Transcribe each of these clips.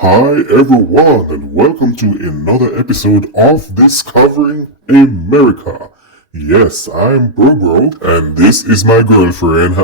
Hi everyone, and welcome to another episode of Discovering America. Yes, I'm Bro Bro, and this is my girlfriend.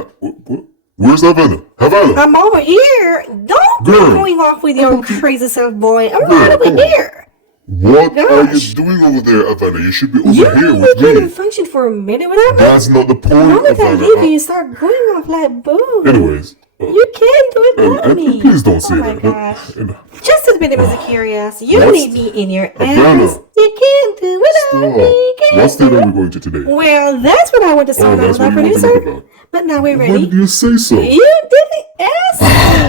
Where's Havannah? Havannah! I'm over here. Don't be going off with your crazy self, boy. I'm right over here. What are you doing over there, Havannah? You should be over here with You me. can't function for a minute without me. That's not the point, The moment I Havannah. leave you, you start going off like boom. Anyways. You can't do it without me. Please don't say my that. Gosh. Just a bit of a curious. You What's- need me in your Havannah. ass. You can't do it without me. What state are we going to today? Well, that's what I want to start out that's with our what you want to producer. talk about. But now we're Why ready. did you say so? You didn't ask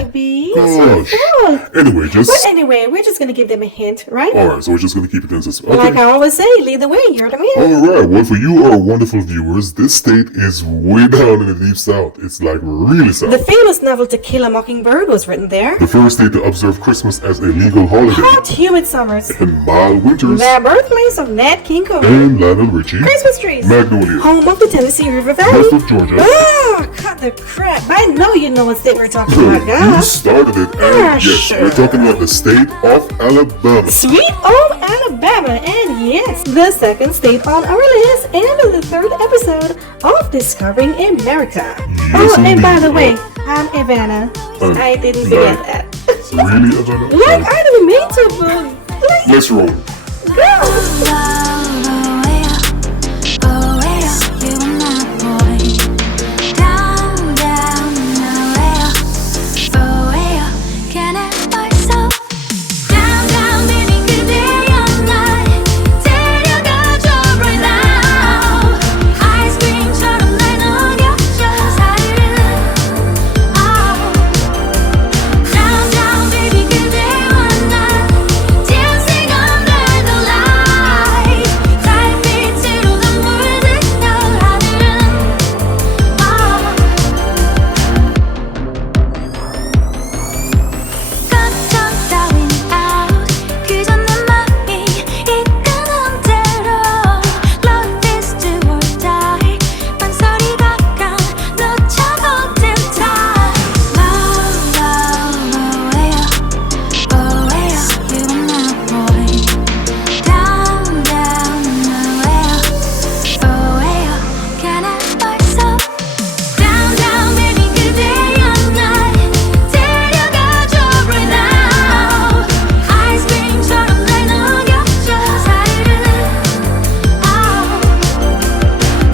me, B. It's your Gosh. fault. Anyway, But anyway, we're just going to give them a hint, right? Alright, so we're just going to keep it consistent. Okay. Like I always say, lead the way. You're the man. Alright, well, for you, our wonderful viewers, this state is way down in the deep south. It's like really south. The famous novel To Kill a Mockingbird was written there. The first state to observe Christmas as a legal holiday. Hot, humid summers. And mild winters. The birthplace of Nat King Cole. And Lionel Richie. Christmas trees. Magnolia. Home of the Tennessee River Valley. West of Georgia. Ah, cut the crap. I know you know what state we're talking about, You guys. started it, and yes, we're talking about the state of Alabama. Sweet old Alabama, and yes, the second state on our list, and the third episode of Discovering America. Yes, and by the indeed. way, I'm Havannah. I didn't forget that. Really, Havannah? Like, I didn't mean to, but Let's roll. go.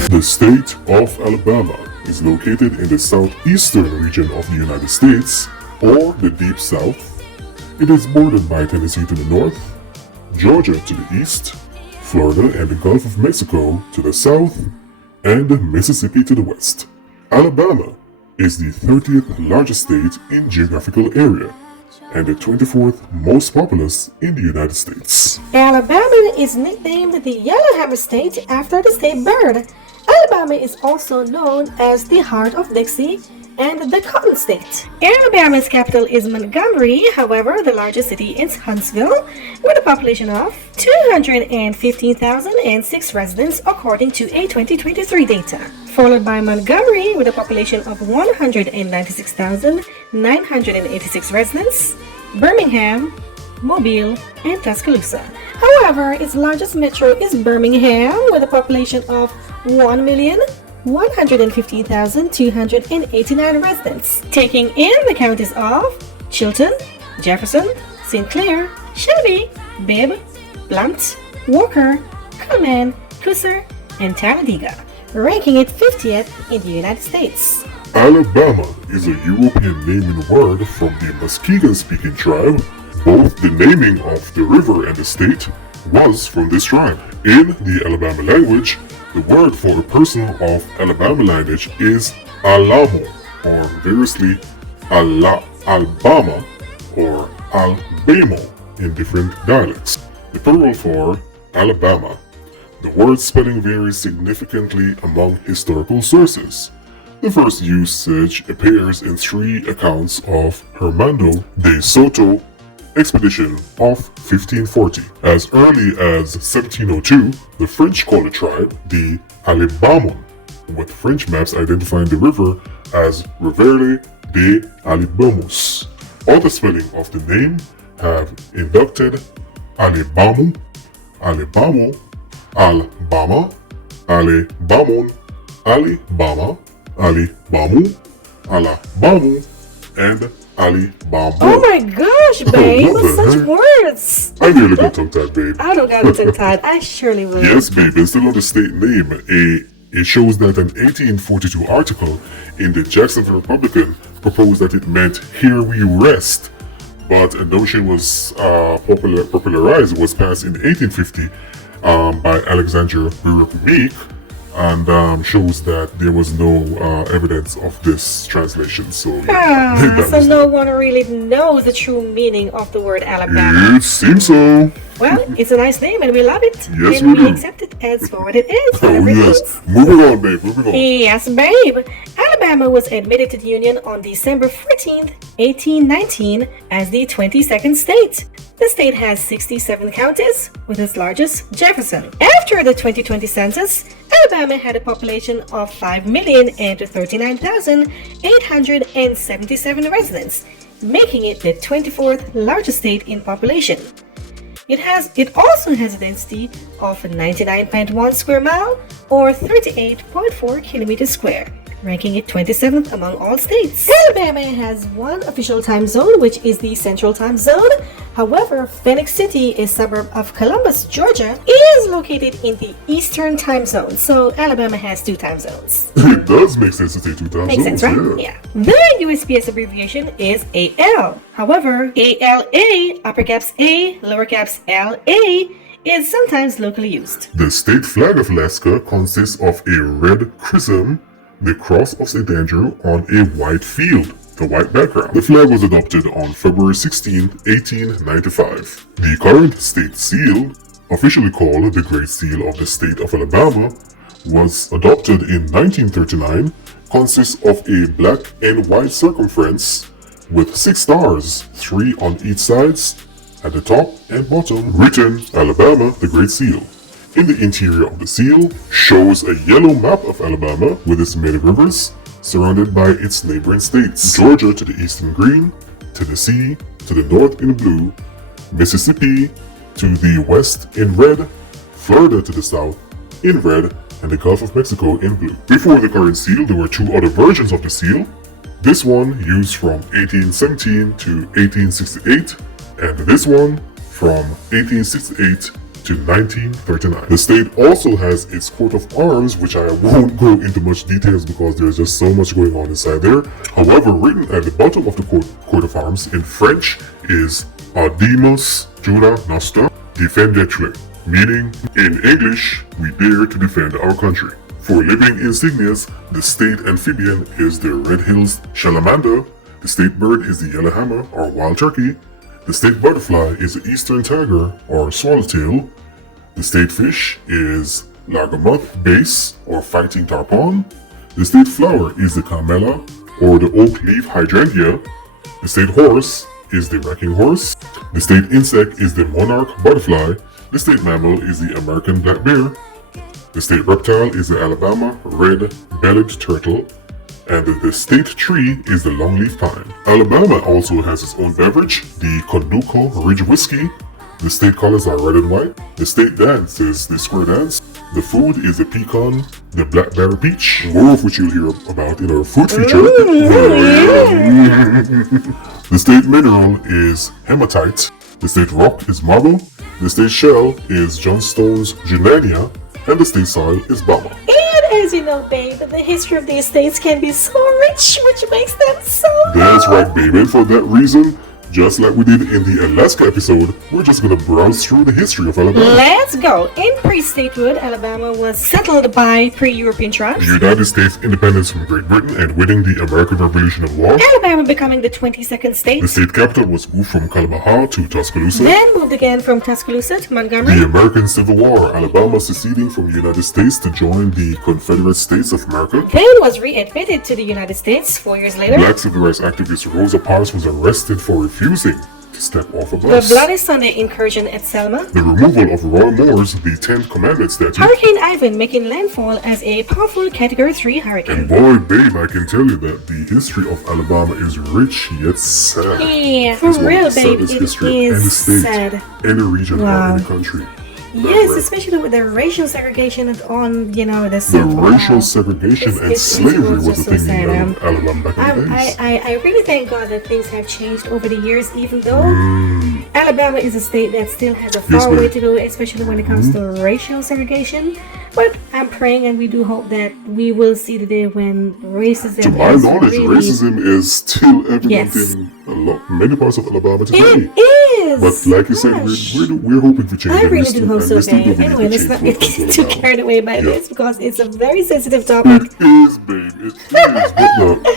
The state of Alabama is located in the southeastern region of the United States, or the Deep South. It is bordered by Tennessee to the north, Georgia to the east, Florida and the Gulf of Mexico to the south, and Mississippi to the west. Alabama is the 30th largest state in geographical area and the 24th most populous in the United States. Alabama is nicknamed the Yellowhammer State after the state bird. Alabama is also known as the Heart of Dixie and the Cotton State. Alabama's capital is Montgomery, however, the largest city is Huntsville, with a population of 215,006 residents according to a 2023 data, followed by Montgomery with a population of 196,986 residents, Birmingham, Mobile, and Tuscaloosa. However, its largest metro is Birmingham with a population of 1,115,289 residents, taking in the counties of Chilton, Jefferson, St. Clair, Shelby, Bibb, Blount, Walker, Cullman, Cooser, and Talladega, ranking it 50th in the United States. Alabama is a European naming word from the Muskegon-speaking tribe. Both the naming of the river and the state was from this tribe. In the Alabama language, the word for a person of Alabama lineage is Alamo, or variously Alabama or Albamo in different dialects. The plural for Alabama. The word spelling varies significantly among historical sources. The first usage appears in 3 accounts of Hernando de Soto expedition of 1540. As early as 1702, the French called the tribe the Alibamon, with French maps identifying the river as Riviere de Alibamos. Other spelling of the name have inducted Alabama, Alabama, Alabama, Alabama, Alabama, Alabama, Alabama, and Alabama. Oh my gosh, babe, such words. I nearly got tongue-tied, babe. I don't got it tongue-tied. I surely will. Yes, babe, and still on the state name. It shows that an 1842 article in the Jacksonville Republican proposed that it meant "here we rest," but a notion was popularized. It was passed in 1850 by Alexander Meek, and shows that there was no evidence of this translation. So, yeah, so no one really knows the true meaning of the word Alabama. It seems so. Well, it's a nice name and we love it. Yes, and we do. accept it as for what it is. Oh, yes. Moving on, babe. Moving on. Yes, babe. Alabama was admitted to the Union on December 14th, 1819 as the 22nd state. The state has 67 counties, with its largest Jefferson. After the 2020 census, Alabama had a population of 5,039,877 residents, making it the 24th largest state in population. It also has a density of 99.1 square mile or 38.4 kilometers square, ranking it 27th among all states. Alabama has one official time zone, which is the Central Time Zone. However, Phoenix City, a suburb of Columbus, Georgia, is located in the Eastern Time Zone. So Alabama has two time zones. It does make sense to say two time Makes zones, sense, right? Yeah. The USPS abbreviation is AL. However, ALA, upper caps A, lower caps LA, is sometimes locally used. The state flag of Alaska consists of a red chrism, the cross of St. Andrew, on a white field, the white background. The flag was adopted on February 16, 1895. The current state seal, officially called the Great Seal of the State of Alabama, was adopted in 1939, consists of a black and white circumference with 6 stars, 3 on each sides, at the top and bottom, written Alabama, the Great Seal. In the interior of the seal shows a yellow map of Alabama with its many rivers, surrounded by its neighboring states. Georgia to the east in green, Tennessee to the north in blue, Mississippi to the west in red, Florida to the south in red, and the Gulf of Mexico in blue. Before the current seal, there were 2 other versions of the seal. This one used from 1817 to 1868, and this one from 1868 to 1939. The state also has its coat of arms, which I won't go into much details because there's just so much going on inside there. However, written at the bottom of the coat of arms in French is Audimus Jura Nostra Defendetre, meaning in English, we dare to defend our country. For living insignias, the state amphibian is the Red Hills Salamander, the state bird is the Yellowhammer or wild turkey, the state butterfly is the eastern tiger or swallowtail, the state fish is Largemouth bass or fighting tarpon, the state flower is the camellia or the oak leaf hydrangea, the state horse is the wrecking horse, the state insect is the monarch butterfly, the state mammal is the American black bear, the state reptile is the Alabama red-bellied turtle, and the state tree is the longleaf pine. Alabama also has its own beverage, the Conduco Ridge Whiskey. The state colors are red and white. The state dance is the square dance. The food is the pecan, the blackberry peach, more of which you'll hear about in our food feature. The state mineral is hematite. The state rock is marble. The state shell is Johnstone's Junania, and the state soil is Bama. And as you know, babe, the history of these states can be so rich, which makes them so That's right, baby. And for that reason, just like we did in the Alaska episode, we're just gonna browse through the history of Alabama. Let's go. In pre-statehood, Alabama was settled by pre-European tribes. The United States independence from Great Britain and winning the American Revolutionary War. Alabama becoming the 22nd state. The state capital was moved from Kalamaha to Tuscaloosa. Then moved again from Tuscaloosa to Montgomery. The American Civil War, Alabama seceding from the United States to join the Confederate States of America. Then was readmitted to the United States 4 years later. Black civil rights activist Rosa Parks was arrested for refusing to step off a The bus. Bloody Sunday incursion at Selma. The removal of Roy Moore's The Ten Commandments statue. Hurricane Ivan making landfall as a powerful Category 3 And hurricane. boy, babe, I can tell you that the history of Alabama is rich yet sad. Yeah, for It's one real, of the babe, saddest it history in the is state, sad. in the region, Wow. or in the country. Yes, Right. especially with the racial segregation on, the The South. racial segregation and slavery was a thing in Alabama back in the days. I really thank God that things have changed over the years, even though Alabama is a state that still has a far ma'am. way to go, especially when it comes to racial segregation. But I'm praying and we do hope that we will see the day when racism To my is knowledge, really... racism is still evident Yes. in many parts of Alabama today. It is! But like you said, Gosh. we're hoping to change I that. really do hope so, babe. Anyway, let's not get too carried away by this because it's a very sensitive topic. It is, babe. It is. But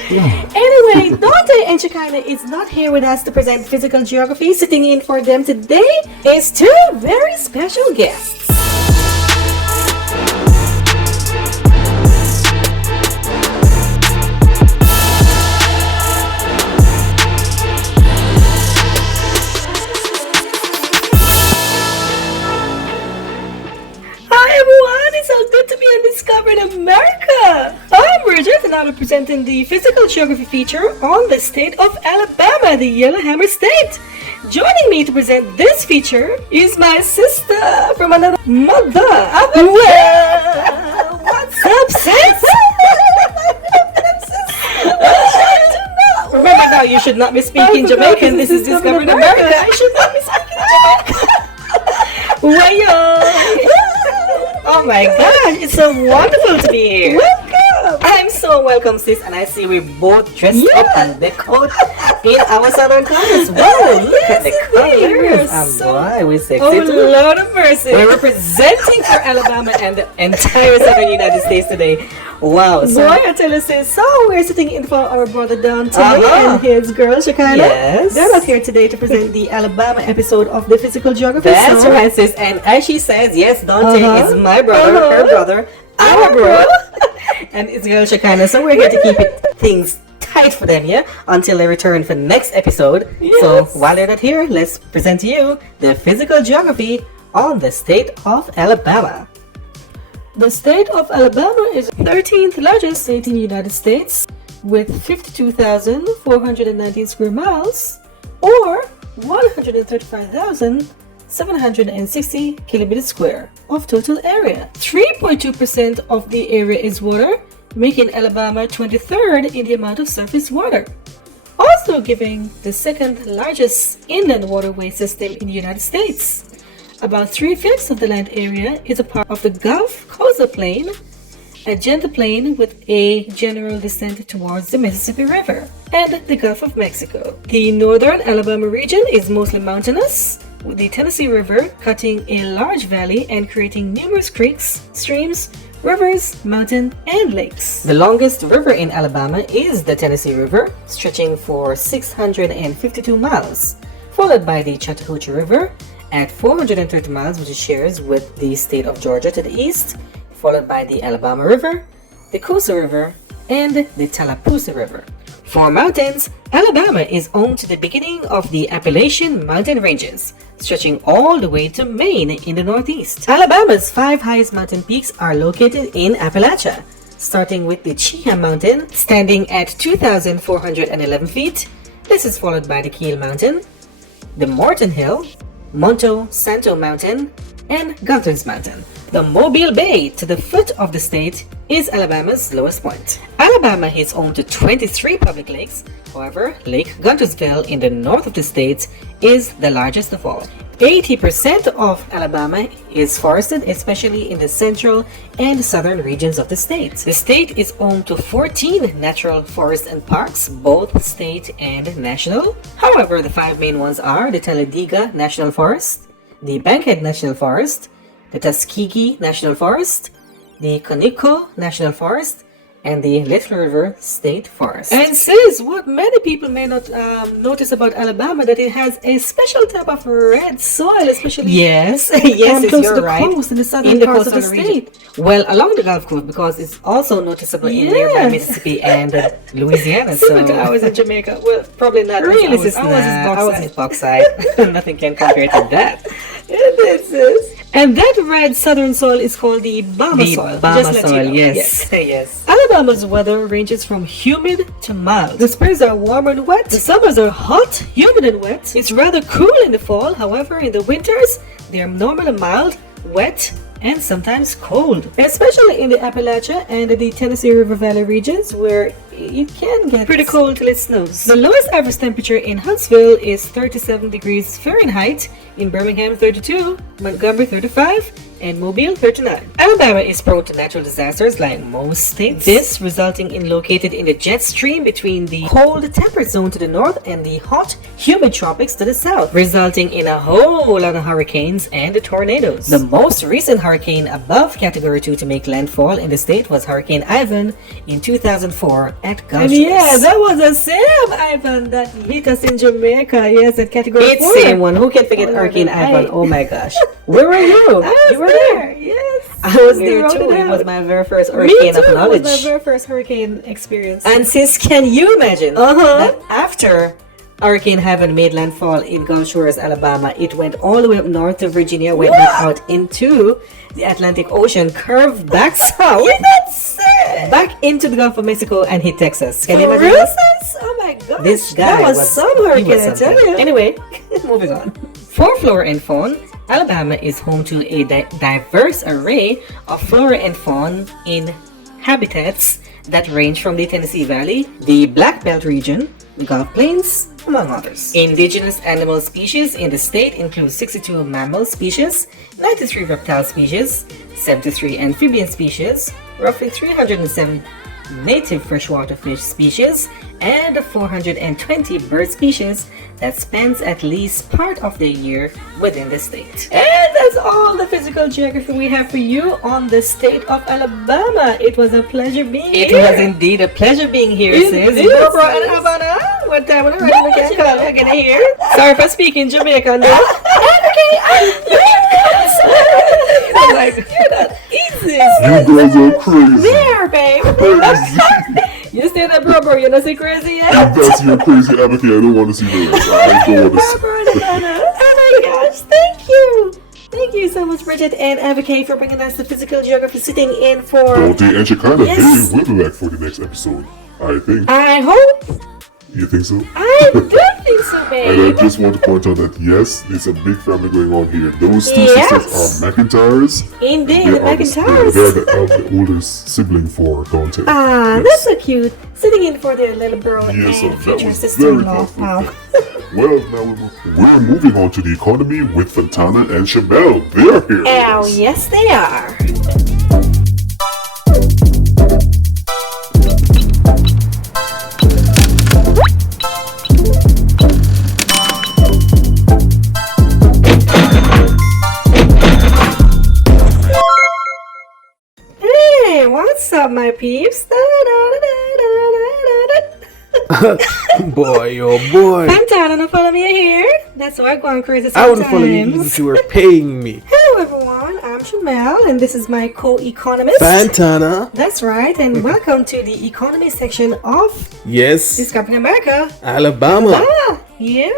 the, Anyway, Dante and Shekinah is not here with us to present physical geography. Sitting in for them today is two very special guests. Hi everyone, it's so good to be on Discovered America. I'm Bridgette and I'll be presenting the physical geography feature on the state of Alabama, the Yellowhammer State. Joining me to present this feature is my sister from another mother. Well, what's up, sis? Remember now, you should not be speaking Jamaican. This is Discovered America. I should not be speaking Jamaican. Well, oh my gosh, it's so wonderful to be here. Welcome. I'm so welcome, sis, and I see we both dressed up and decorated in our southern colors. Wow, look at the colors. And boy, we're sexy too. Oh, Lord of mercy. We're representing for Alabama and the entire southern United States today. Wow. So, boy, I tell you, sis, so we're sitting in for our brother Dante and his girl, Shekinah. Yes. They're not here today to present the Alabama episode of the physical geography. That's right, sis. And as she says, yes, Dante is my brother, her brother, our bro, and his girl Shekinah. So we're here to keep things tight for them, yeah, until they return for the next episode. Yes. So while they're not here, let's present to you the physical geography on the state of Alabama. The state of Alabama is the 13th largest state in the United States with 52,419 square miles or 135,760 kilometers square of total area. 3.2% of the area is water, making Alabama 23rd in the amount of surface water, also giving the second largest inland waterway system in the United States. About 3/5 of the land area is a part of the Gulf Coastal Plain, a gentle plain with a general descent towards the Mississippi River, and the Gulf of Mexico. The northern Alabama region is mostly mountainous, with the Tennessee River cutting a large valley and creating numerous creeks, streams, rivers, mountains, and lakes. The longest river in Alabama is the Tennessee River, stretching for 652 miles, followed by the Chattahoochee River at 430 miles, which it shares with the state of Georgia to the east, followed by the Alabama River, the Coosa River, and the Tallapoosa River. For mountains, Alabama is home to the beginning of the Appalachian Mountain Ranges, stretching all the way to Maine in the northeast. Alabama's 5 highest mountain peaks are located in Appalachia, starting with the Cheatham Mountain, standing at 2,411 feet. This is followed by the Keel Mountain, the Morton Hill, Monto Santo Mountain, and Gunter's Mountain. The Mobile Bay to the foot of the state is Alabama's lowest point. Alabama is home to 23 public lakes. However, Lake Guntersville in the north of the state is the largest of all. 80% of Alabama is forested, especially in the central and southern regions of the state. The state is home to 14 natural forests and parks, both state and national. However, the 5 main ones are the Talladega National Forest, the Bankhead National Forest, the Tuskegee National Forest, the Conecuh National Forest, and the Little River State Forest. And sis, what many people may not notice about Alabama, that it has a special type of red soil, especially yes, yes, close you're to the right. coast in the southern parts of the region. state. Well, along the Gulf Coast, because it's also noticeable in nearby Mississippi and Louisiana. So I was in Jamaica. Well, probably not. Really, I was in Bauxite. Nothing can compare to that. It is. And that red southern soil is called the Bama soil. Bama soil, you know. yes. Yes. Alabama's weather ranges from humid to mild. The springs are warm and wet. The summers are hot, humid and wet. It's rather cool in the fall. However, in the winters, they are normally mild, wet, and sometimes cold, especially in the Appalachia and the Tennessee River Valley regions, where it can get pretty cold till it snows. The lowest average temperature in Huntsville is 37 degrees Fahrenheit, in Birmingham 32, Montgomery 35, and Mobile 39. Alabama is prone to natural disasters like most states. This resulting in located in the jet stream between the cold temperate zone to the north and the hot humid tropics to the south, resulting in a whole lot of hurricanes and tornadoes. The most recent hurricane above category 2 to make landfall in the state was Hurricane Ivan in 2004 at Gulf. Yeah, that was the same Ivan that hit us in Jamaica. Yes, at category 4. It's the same one. Who can forget Hurricane Ivan? Oh my gosh. Where were you? You were there. Yes. I was there too. It was my very first hurricane of knowledge. It was my very first hurricane experience. And sis, can you imagine that after Hurricane Ivan made landfall in Gulf Shores, Alabama, it went all the way up north to Virginia, went back out into the Atlantic Ocean, curved back south, back into the Gulf of Mexico, and hit Texas. Can you imagine this? Oh my gosh. This guy that was some hurricane, I tell you. Anyway, moving on. For flora and fauna, Alabama is home to a diverse array of flora and fauna in habitats that range from the Tennessee Valley, the Black Belt region, the Gulf Plains, among others. Indigenous animal species in the state include 62 mammal species, 93 reptile species, 73 amphibian species, roughly 307 native freshwater fish species, and 420 bird species that spends at least part of the year within the state. And that's all the physical geography we have for you on the state of Alabama. It was a pleasure being here. It was indeed a pleasure being here, sis. Bro Bro and Havannah. What time when I can come again here? Sorry for speaking Jamaican now. Like, you're not easy. You girls are crazy. There, babe. Crazy. You stay there, bro, bro. You're not say crazy yet? If that's your crazy Ava-Kay, I don't want to see those. I don't want to see. Oh my gosh, thank you. Thank you so much, Bridgette and Ava-Kay, for bringing us the physical geography, sitting in for... Dante and Shekinah, Yes. they will be back for the next episode. I think. I hope. You think so? I do think so, And babe. I just want to point out that yes, there's a big family going on here. Those two Yes. sisters are McIntyres. Indeed, They the are McIntyres. They're the older sibling for Dante. Ah, Yes. that's so cute. Sitting in for their little bro Yes, so and that future was very sister-in-law. thoughtful. Wow. Well, now we're moving on to the economy with Fantanna and Shamelle. They're here. Oh, yes, they are. Hey, what's up, my peeps? Boy, oh boy. Fantanna, don't follow me here. That's why I'm going crazy I wouldn't follow you sometimes. if you were paying me. Hello, everyone. I'm Shamelle, and this is my co-economist. Fantanna. That's right, and welcome to the economy section of Yes. Discovering America. Alabama. Ah, yeah.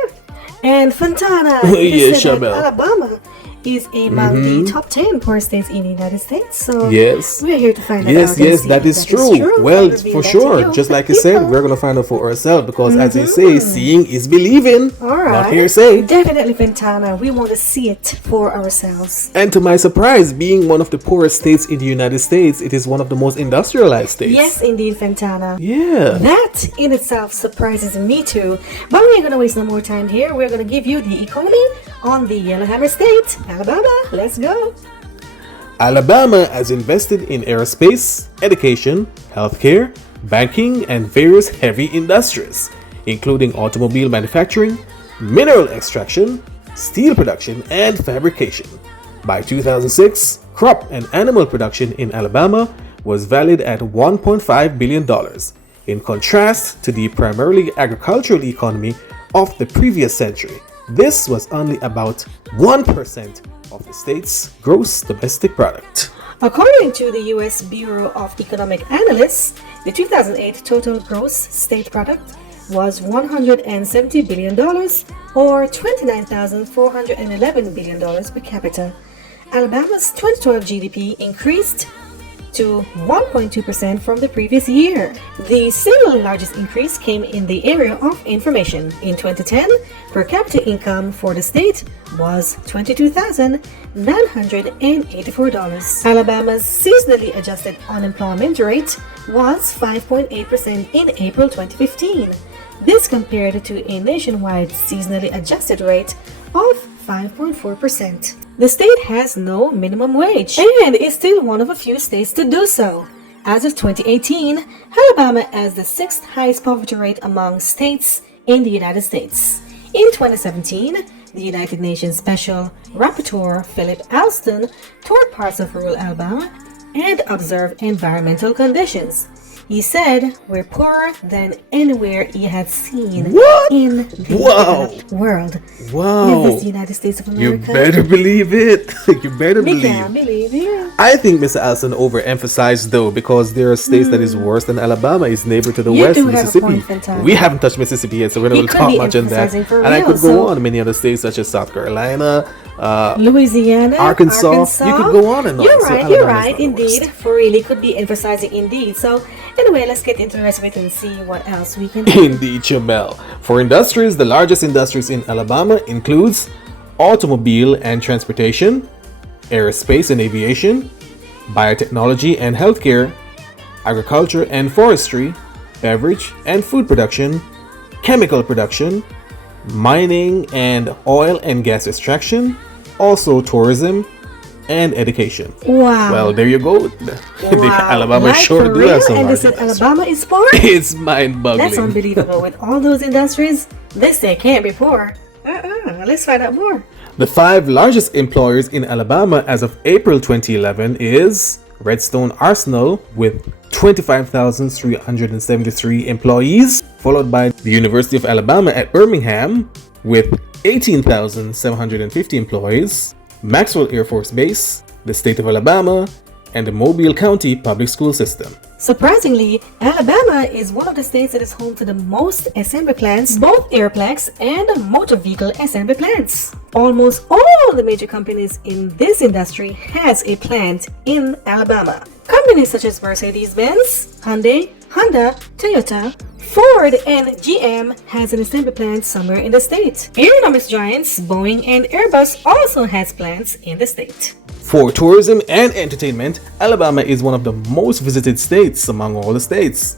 And Fantanna, Yeah, you said that Shamelle. Alabama is among the top 10 poorest states in the United States. So Yes. we're here to find that Yes, out. and yes, see that if is true. I'll Well, reveal for that to sure. you. Just like you said, we're going to find out for ourselves because, as they say, seeing is believing. All right. Not hearsay. Definitely, Fantanna. We want to see it for ourselves. And to my surprise, being one of the poorest states in the United States, it is one of the most industrialized states. Yes, indeed, Fantanna. Yeah. That in itself surprises me too. But we ain't gonna waste no more time here. We're gonna give you the economy on the Yellowhammer State, Alabama. Let's go. Alabama has invested in aerospace, education, healthcare, banking, and various heavy industries, including automobile manufacturing, mineral extraction, steel production, and fabrication. By 2006, crop and animal production in Alabama was valued at $1.5 billion, in contrast to the primarily agricultural economy of the previous century. This was only about 1% of the state's gross domestic product. According to the U.S. Bureau of Economic Analysis, the 2008 total gross state product was $170 billion, or $29,411 billion per capita. Alabama's 2012 GDP increased to 1.2% from the previous year. The single largest increase came in the area of information. In 2010, per capita income for the state was $22,984. Alabama's seasonally adjusted unemployment rate was 5.8% in April 2015. This compared to a nationwide seasonally adjusted rate of 5.4%. The state has no minimum wage and is still one of a few states to do so. As of 2018, Alabama has the 6th highest poverty rate among states in the United States. In 2017, the United Nations Special Rapporteur Philip Alston toured parts of rural Alabama and observed environmental conditions. He said, "We're poorer than anywhere he had seen in the developed world." Wow. Is this the United States of You America? better believe it. You better We believe. can't believe it. I think Mr. Alston overemphasized though, because there are states that is worse than Alabama, is neighbor to the You west, do have a Mississippi. point, Fantanna. We haven't touched Mississippi yet, so we're not He going to could talk be much on that. emphasizing for And I real, could go so- on many other states such as South Carolina, Louisiana, Arkansas. You could go on and on. You're So right, Alabama's you're not right, the indeed. worst. For really could be emphasizing indeed. So anyway, let's get into the rest of it and see what else we can do. Indeed, Shamelle. For industries, the largest industries in Alabama includes automobile and transportation, aerospace and aviation, biotechnology and healthcare, agriculture and forestry, beverage and food production, chemical production, mining and oil and gas extraction, also tourism and education. Wow. Well, there you go. Wow. Alabama Like sure for do real? have some And they large said industries. Alabama is poor? It's mind-boggling. That's unbelievable. With all those industries, they say can't be poor. Let's find out more. The 5 largest employers in Alabama as of April 2011 is Redstone Arsenal with 25,373 employees, followed by the University of Alabama at Birmingham with 18,750 employees, Maxwell Air Force Base, the state of Alabama, and the Mobile County Public School System. Surprisingly, Alabama is one of the states that is home to the most assembly plants, both airplanes and motor vehicle assembly plants. Almost all the major companies in this industry has a plant in Alabama. Companies such as Mercedes-Benz, Hyundai, Honda, Toyota, Ford, and GM has an assembly plant somewhere in the state. Aeronautics giants Boeing and Airbus also has plants in the state. For tourism and entertainment, Alabama is one of the most visited states among all the states.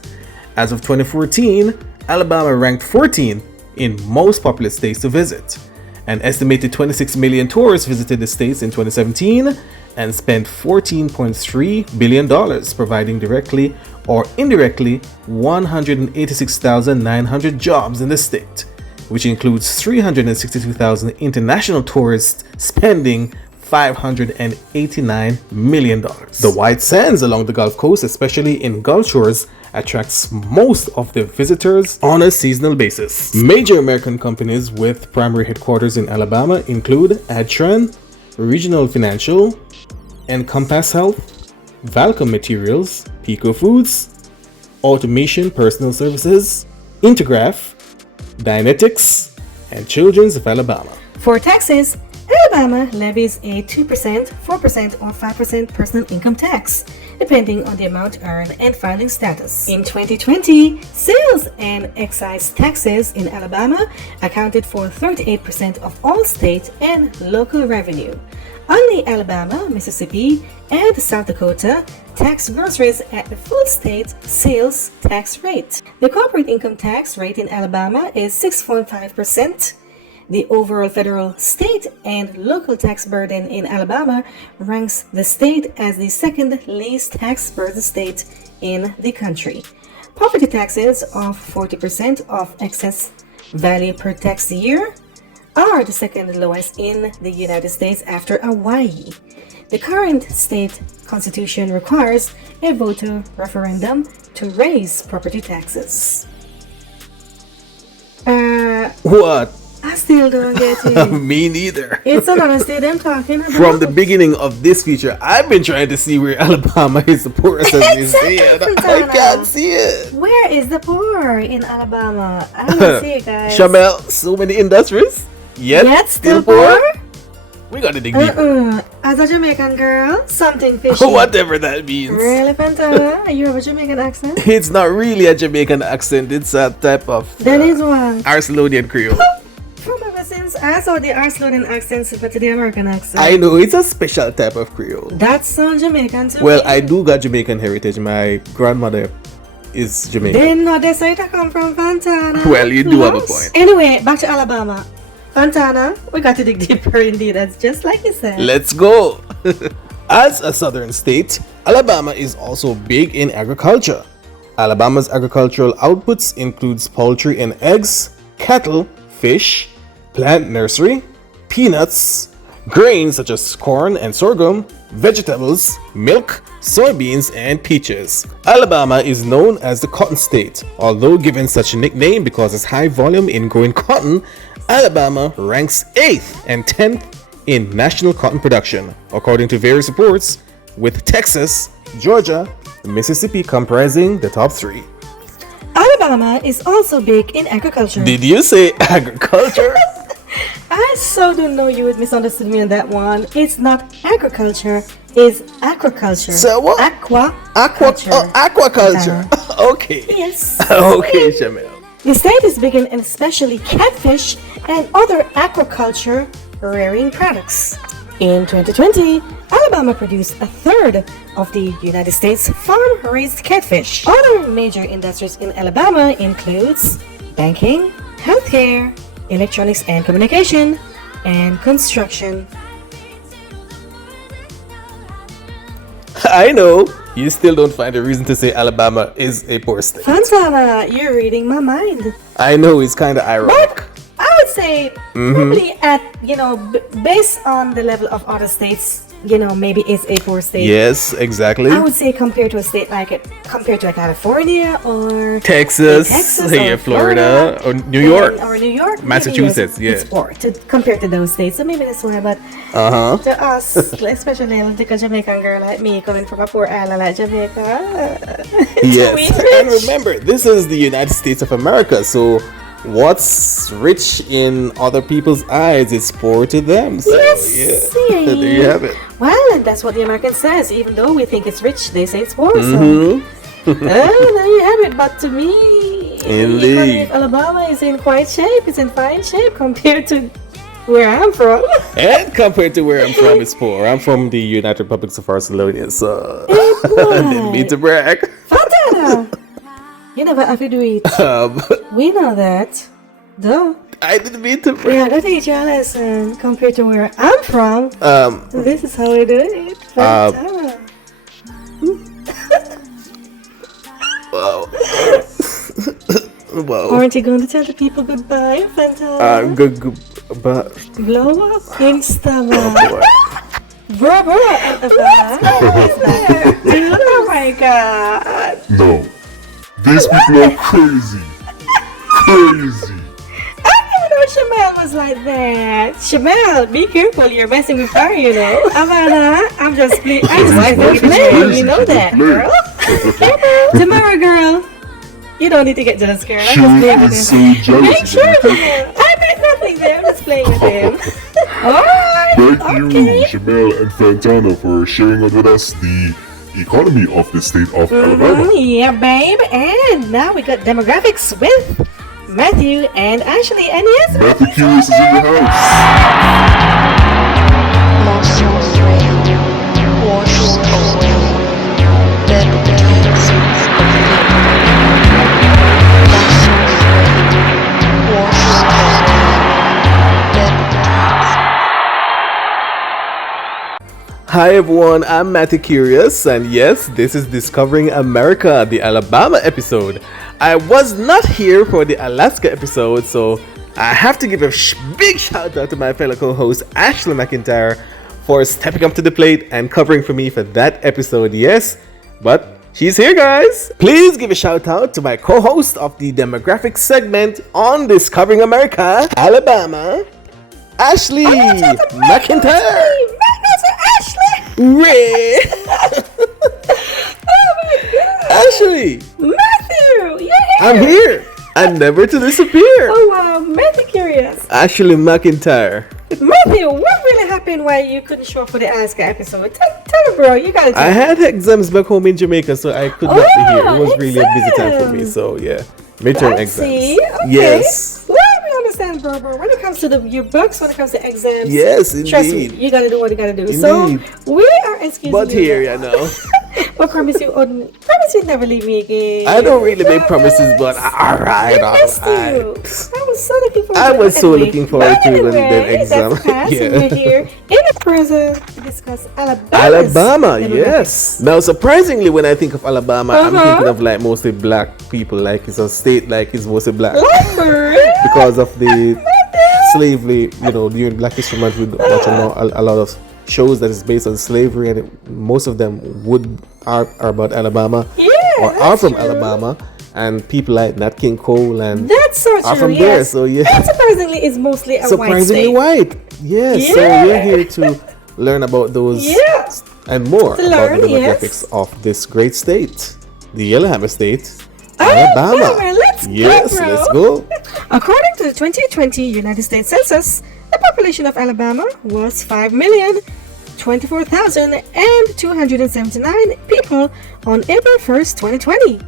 As of 2014, Alabama ranked 14th in most populous states to visit. An estimated 26 million tourists visited the states in 2017 and spent $14.3 billion, providing directly or indirectly 186,900 jobs in the state, which includes 362,000 international tourists spending $589 million. The white sands along the Gulf Coast, especially in Gulf Shores, attracts most of the visitors on a seasonal basis. Major American companies with primary headquarters in Alabama include Adtran, Regional Financial, Encompass Health, Valcom Materials, Pico Foods, Automation Personal Services, Intergraph, Dynetics, and Children's of Alabama. For taxes, Alabama levies a 2%, 4%, or 5% personal income tax, depending on the amount earned and filing status. In 2020, sales and excise taxes in Alabama accounted for 38% of all state and local revenue. Only Alabama, Mississippi, and South Dakota tax groceries at the full state sales tax rate. The corporate income tax rate in Alabama is 6.5%. The overall federal, state, and local tax burden in Alabama ranks the state as the second least tax burden state in the country. Property taxes of 40% of excess value per tax year are the second lowest in the United States after Hawaii. The current state constitution requires a voter referendum to raise property taxes. What? I still don't get it. Me neither. It's another state I'm talking about. From the beginning of this feature, I've been trying to see where Alabama is the poorest as they say, and I can't see it. Where is the poor in Alabama? I don't see it, guys. Shamelle, so many industries, yet still poor? We gotta dig deeper. As a Jamaican girl, something fishy. Whatever that means. Really, Fantanna? You have a Jamaican accent? It's not really a Jamaican accent, it's a type of Then it's what? Arcelonian Creole. From ever since I saw the Arcelonian accent but to the American accent. I know, it's a special type of Creole. That sounds Jamaican to Well, me. I do got Jamaican heritage. My grandmother is Jamaican. Didn't know that's where I come from, Fantanna. Well, you do have a point. Anyway, back to Alabama. Fantanna, we got to dig deeper indeed. That's just like you said. Let's go. As a southern state, Alabama is also big in agriculture. Alabama's agricultural outputs includes poultry and eggs, cattle, fish, plant nursery, peanuts, grains such as corn and sorghum, vegetables, milk, soybeans, and peaches. Alabama is known as the cotton state. Although given such a nickname because its high volume in growing cotton, Alabama ranks 8th and 10th in national cotton production, according to various reports, with Texas, Georgia, and Mississippi comprising the top 3. Alabama is also big in agriculture. Did you say agriculture? I so don't know you would misunderstood me on that one. It's not agriculture, it's aquaculture. So what? Aquaculture. Okay. Yes. Okay, Shamelle. The state is big in especially catfish and other aquaculture rearing products. In 2020, Alabama produced a third of the United States farm-raised catfish. Other major industries in Alabama includes banking, healthcare, electronics and communication, and construction. I know. You still don't find a reason to say Alabama is a poor state. Fantanna, you're reading my mind. I know, it's kind of ironic. I would say probably at, based on the level of other states, maybe it's a poor state. Yes, exactly. I would say compared to a state compared to California or Texas, or Florida, or New York. Or New York. Massachusetts, maybe it's poor compared to those states. So maybe that's why, but to us, especially like a Jamaican girl like me coming from a poor island like Jamaica. Yes, and remember, this is the United States of America, so what's rich in other people's eyes is poor to them. So, yes, yeah, there you have it. Well, and that's what the American says. Even though we think it's rich, they say it's poor. So, there you have it. But to me, indeed, Alabama is in quite shape. It's in fine shape compared to where I'm from. And compared to where I'm from, it's poor. I'm from the United Republic of Barcelona, so didn't mean to brag. Fantanna, you never have to do it. We know that. Duh. I didn't mean to We brag. had to teach you a lesson compared to where I'm from. This is how we do it. Fantanna. Wow. Wow. Aren't you going to tell the people goodbye, Fantanna? Good, but Blow up Instagram. Bro Bro and Havannah. Oh my god. No. These people are crazy. Crazy. I didn't know Shamelle was like that. Shamelle, be careful, you're messing with her, Havannah, I'm just playing. I'm just playing, you know that, girl. Tomorrow, girl. You don't need to get jealous, girl. I'm She just playing with is him. so jealous. Make sure of him. I meant nothing there. I'm just playing with him. Alright. Thank Okay. you, Shamelle and Fantanna, for sharing with us the economy of the state of Alabama. Yeah, babe. And now we got demographics with Matthew and Ashliegh. And yes, Matthew Curious is in the house. Lost your thrill, washed away, dead dancing of fear. Lost your thrill, washed away, dead dancing. hi everyone, I'm Matthew Curious, and yes, this is Discovering America, the Alabama episode. I was not here for the Alaska episode, so I have to give a big shout out to my fellow co-host Ashliegh McIntyre for stepping up to the plate and covering for me for that episode. Yes, but she's here, guys. Please give a shout out to my co-host of the demographic segment on Discovering America, Alabama, Ashliegh McIntyre. Ray. Ashliegh. Matthew, you're here. I'm here. And never to disappear. Oh wow, Matthew curious. Ashliegh McIntyre. Matthew, what really happened why you couldn't show up for the Alaska episode? Tell me, bro. You gotta tell I me. had exams back home in Jamaica, so I could not be here. It was really a busy time for me. exams. So yeah, midterm I exams. see. Okay. Yes. Well, we understand, bro. When it comes to your books, when it comes to exams, Yes, trust me, indeed. you gotta do what you gotta do. Indeed. So we are excusing But you. here, you know, I promise you never leave me again. I don't really make promises, but all right, I missed you. I was so looking forward I to it. was so Anyway, looking forward but to the anyway, exam. That's past, Yeah. and we're here in the present to discuss Alabama, demographics. yes. Now, surprisingly, when I think of Alabama, I'm Uh-huh. thinking of like mostly black people. Like it's a state like it's mostly black Lumber. because of the slavery. You know, during Black History Month, we watch a lot of shows that is based on slavery, and most of them are about Alabama Yeah, or are that's from true. Alabama, and people like Nat King Cole and That's so true. are from yes. there. So yeah. And surprisingly, it's mostly a Surprisingly white state. white. Yes. So Yeah. we're here to learn about those Yeah. and more To about learn, the yes. demographics of this great state, the Yellowhammer State, Alabama, Alabama. let's go, Yes, bro. let's go. According to the 2020 United States Census, the population of Alabama was 5,024,279 people on April 1st, 2020,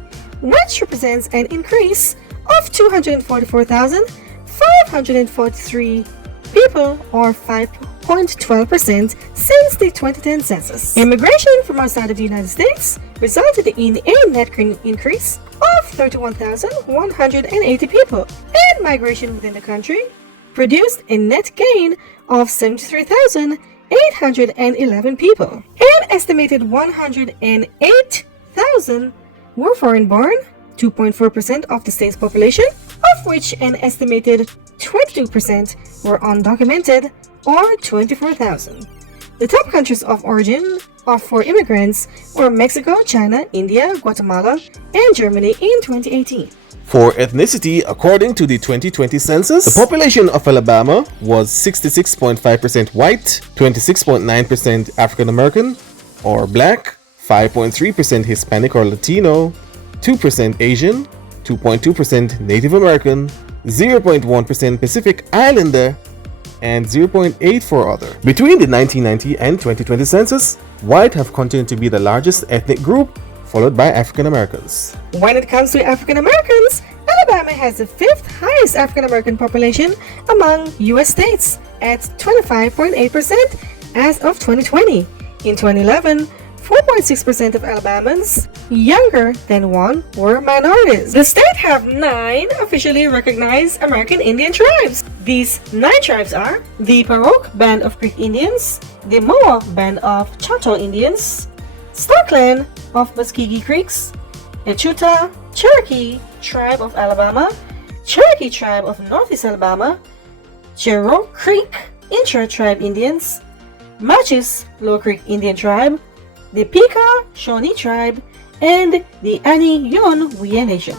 which represents an increase of 244,543 people, or 5.12% since the 2010 census. Immigration from outside of the United States resulted in a net increase of 31,180 people, and migration within the country produced a net gain of 73,811 people. An estimated 108,000 were foreign-born, 2.4% of the state's population, of which an estimated 22% were undocumented, or 24,000. The top countries of origin for immigrants were Mexico, China, India, Guatemala, and Germany in 2018. For ethnicity, according to the 2020 census, the population of Alabama was 66.5% white, 26.9% African American or black, 5.3% Hispanic or Latino, 2% Asian, 2.2% Native American, 0.1% Pacific Islander, and 0.8% for other. Between the 1990 and 2020 census, white have continued to be the largest ethnic group, followed by African Americans. When it comes to African Americans, Alabama has the 5th highest African American population among U.S. states at 25.8% as of 2020. In 2011, 4.6% of Alabamans younger than 1 were minorities. The state have 9 officially recognized American Indian tribes. These 9 tribes are the Paroque Band of Creek Indians, the Moa Band of Choctaw Indians, Stockland of Muskogee Creeks, Echuta Cherokee Tribe of Alabama, Cherokee Tribe of Northeast Alabama, Cherokee Creek Intra-Tribe Indians, Matches Low Creek Indian Tribe, the Pika Shawnee Tribe, and the Aniyon-Wiyah Nation.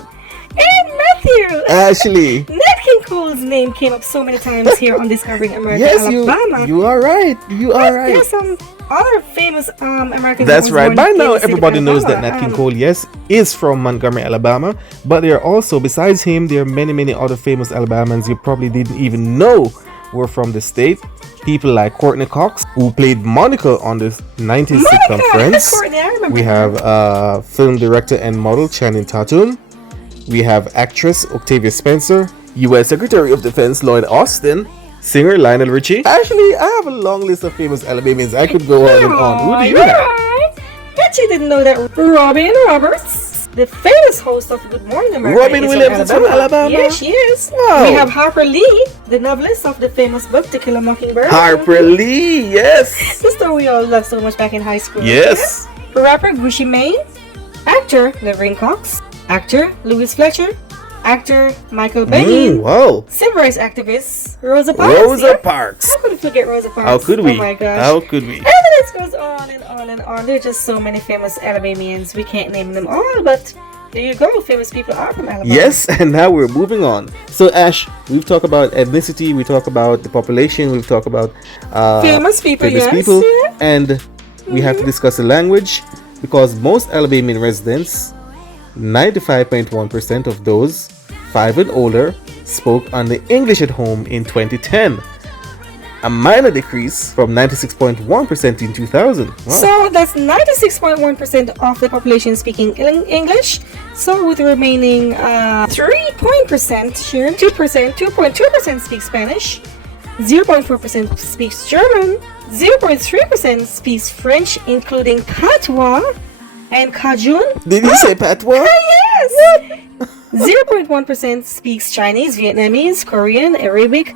And Matthew! Ashliegh. Nat King Cole's name came up so many times here on Discovering America, Yes, Alabama. you are right. You are right. There's some other famous Americans. That's who was right. born By in now, the state of everybody knows that Alabama. Nat King Cole, yes, is from Montgomery, Alabama. But there are also, besides him, there are many other famous Alabamans you probably didn't even know were from the state. People like Courtney Cox, who played Monica on the 90s sitcom Friends. Courtney, I remember We her. have film director and model Channing Tatum. We have actress Octavia Spencer, U.S. Secretary of Defense Lloyd Austin, singer Lionel Richie. Actually, I have a long list of famous Alabamians. I could go on and on. Who do you You're have? right. Bet you didn't know that Robin Roberts, the famous host of Good Morning America, Robin is Williams is from Alabama? Yeah, she is. Wow. We have Harper Lee, the novelist of the famous book To Kill a Mockingbird. Harper Lee, yes. The story we all loved so much back in high school. Yes. Rapper Gucci Mane, actor Laverne Cox, actor Louis Fletcher, actor Michael Biehn, Wow. civil rights activist Rosa Parks. Rosa Yep. Parks. How could we forget Rosa Parks? How could we? Oh my gosh. How could we? And the list goes on and on and on. There are just so many famous Alabamians. We can't name them all, but there you go. Famous people are from Alabama. Yes, and now we're moving on. So, Ash, we've talked about ethnicity, we talk about the population, we've talked about Famous people, yes, yeah. and we have to discuss the language because most Alabamian residents, 95.1% of those 5 and older, spoke only English at home in 2010. A minor decrease from 96.1% in 2000. Wow. So that's 96.1% of the population speaking English. So with the remaining 3% share, 2.2% speak Spanish, 0.4% speaks German, 0.3% speaks French, including Patois and Cajun. Did you say patois? Yes! 0.1% speaks Chinese, Vietnamese, Korean, Arabic,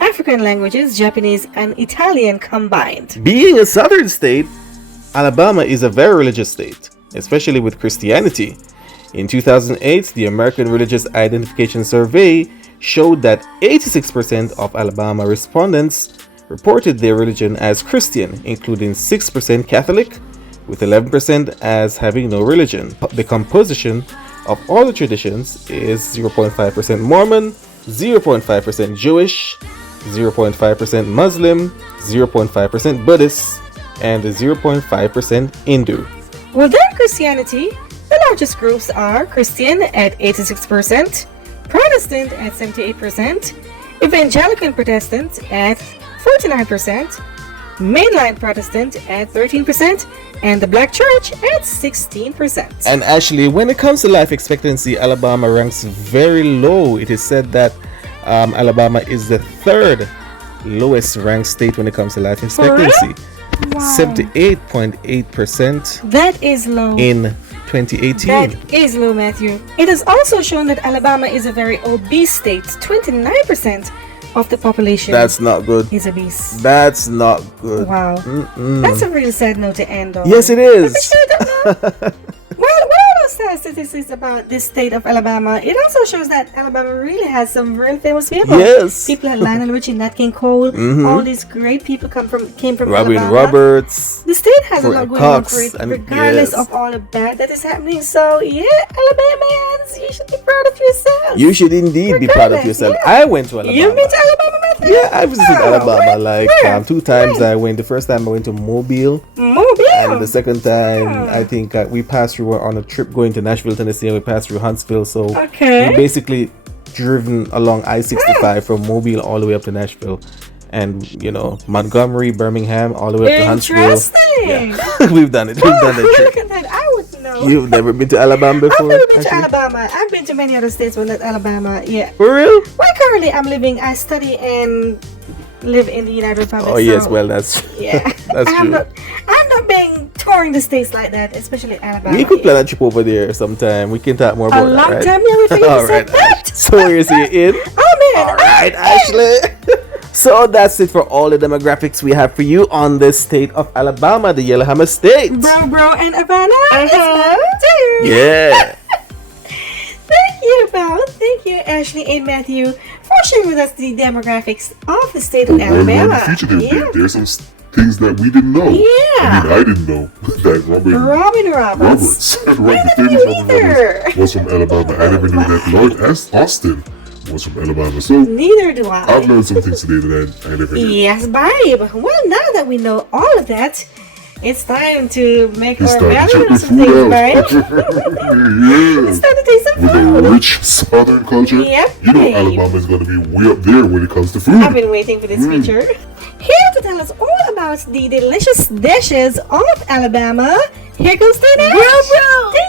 African languages, Japanese, and Italian combined. Being a southern state, Alabama is a very religious state, especially with Christianity. In 2008, the American Religious Identification Survey showed that 86% of Alabama respondents reported their religion as Christian, including 6% Catholic, with 11% as having no religion. The composition of all the traditions is 0.5% Mormon, 0.5% Jewish, 0.5% Muslim, 0.5% Buddhist, and 0.5% Hindu. Within Christianity, the largest groups are Christian at 86%, Protestant at 78%, Evangelical Protestant at 49%, Mainline Protestant at 13%, and the Black Church at 16%. And actually, when it comes to life expectancy, Alabama ranks very low. It is said that Alabama is the 3rd lowest ranked state when it comes to life expectancy. Wow. 78.8% That is low. in 2018. That is low, Matthew. It is also shown that Alabama is a very obese state. 29% of the population That's not good. is obese. That's not good. Wow. That's a real sad note to end on. Yes, it is. Well, statistics about this state of Alabama. It also shows that Alabama really has some real famous people. Yes. People like Lionel Richie, Nat King Cole. All these great people came from Robin Alabama. Roberts. The state has a lot Courtney going on Cox, for it, and regardless yes. of all the bad that is happening. So, yeah, Alabamians, you should be proud of yourselves. You should indeed be proud of yourself. Yeah. I went to Alabama. You've been to Alabama, Matthew? Yeah, I visited Oh, Alabama like where? 2 times. Where? I went. The first time I went to Mobile. Mobile. And the second time, I think we passed through, we're on a trip going to Nashville, Tennessee, and we passed through Huntsville. So Okay. we basically driven along I-65 from Mobile all the way up to Nashville. And, you know, Montgomery, Birmingham, all the way up to Huntsville. Interesting. Yeah. We've done it. We've done that Look trip. at that. I would know. You've never been to Alabama before? I've never been to actually? Alabama. I've been to many other states, but not Alabama. Yeah. For real? Well, currently I study and live in the United Republic. Oh, yes. so, Well, that's yeah. that's I'm true. not being touring the states like that, especially Alabama. We could plan a trip over there sometime. We can talk more a about long that, right? time. Yeah, we figured All this right, out. That. So you're in? I'm in. All right, Ashley. So that's it for all the demographics we have for you on this state of Alabama, the Yellowhammer State. Bro and Havannah. It's time to. Yeah. Thank you, Bob. Thank you, Ashley and Matthew, for sharing with us the demographics of the state of Well, we're in the Alabama. future there. Yeah. There's some things that we didn't know. Yeah. I mean, I didn't know that Robin Robin Roberts. Roberts, I the never famous knew Robin either. Roberts, was from Alabama. I never knew that Lord Austin was from Alabama. So Neither do I. I've learned some things today that I never knew. Yes, babe. Well, now that we know all of that, it's time to make It's our time to check value the some food things, out. babe. Yeah. It's time to taste some With a food. rich southern culture, Yep, you know babe. Alabama is going to be way up there when it comes to food. I've been waiting for this feature. Here to tell us all about the delicious dishes of Alabama, here goes Te Nashe. Te